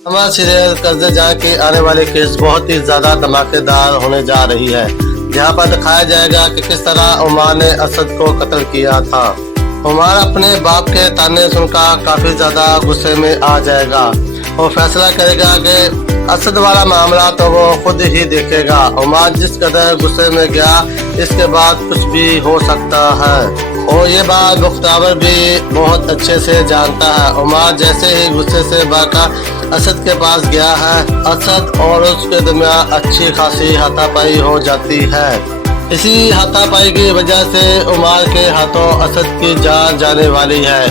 Drama serial कर्ज़े जहाँ की आने वाली केस बहुत ही ज़्यादा धमाकेदार होने जा रही है, जहाँ पर दिखाया जाएगा कि किस तरह उमर ने असद को कत्ल किया था। उमर अपने बाप के ताने सुनकर काफ़ी ज़्यादा गुस्से में आ जाएगा। वो फैसला करेगा कि असद वाला मामला तो वो खुद ही देखेगा। उमर जिस कदर गुस्से में गया, इसके बाद कुछ भी हो सकता है और ये बात मुख्ताबर भी बहुत अच्छे से जानता है। उमर जैसे ही गुस्से से भागकर असद के पास गया है, असद और उसके दरमियान अच्छी खासी हाथापाई हो जाती है। इसी हाथापाई की वजह से उमर के हाथों असद की जान जाने वाली है।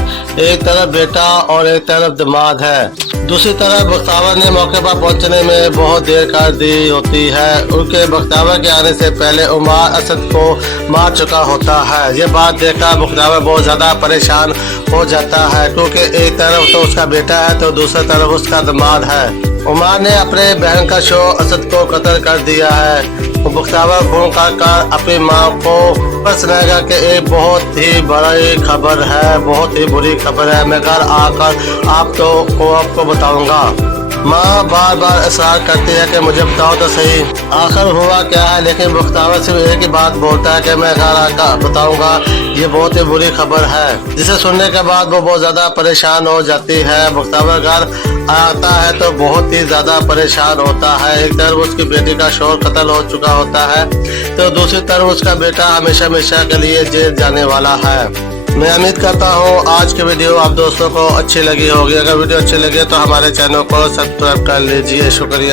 एक तरफ बेटा और एक तरफ दामाद है। दूसरी तरफ मुख्ताबर ने मौके पर पहुंचने में बहुत देर कर दी होती है। उनके मुख्ताबर के आने से पहले उमर असद को मार चुका होता है। ये बात देखकर मुख्ताबर बहुत ज़्यादा परेशान हो जाता है, क्योंकि एक तरफ तो उसका बेटा है तो दूसरी तरफ उसका दामाद है। उमर ने अपने बहन का शो असद को कत्ल कर दिया है। मुख्ताबर फोन कर अपनी माँ को बस रहेगा कि एक बहुत ही बड़ी खबर है, बहुत ही बुरी खबर है, मैं घर आकर आपको बताऊंगा। माँ बार बार इसरार करती है कि मुझे बताओ तो सही आखिर हुआ क्या है, लेकिन मुख्ताबर सिर्फ एक ही बात बोलता है कि मैं घर आकर बताऊंगा, ये बहुत ही बुरी खबर है। जिसे सुनने के बाद वो बहुत ज़्यादा परेशान हो जाती है। मुख्ताबर घर आता है तो बहुत ही ज़्यादा परेशान होता है। एक तरफ उसकी बेटी का शौहर कत्ल हो चुका होता है तो दूसरी तरफ उसका बेटा हमेशा हमेशा के लिए जेल जाने वाला है। मैं उम्मीद करता हूँ आज की वीडियो आप दोस्तों को अच्छी लगी होगी। अगर वीडियो अच्छी लगे तो हमारे चैनल को सब्सक्राइब कर लीजिए। शुक्रिया।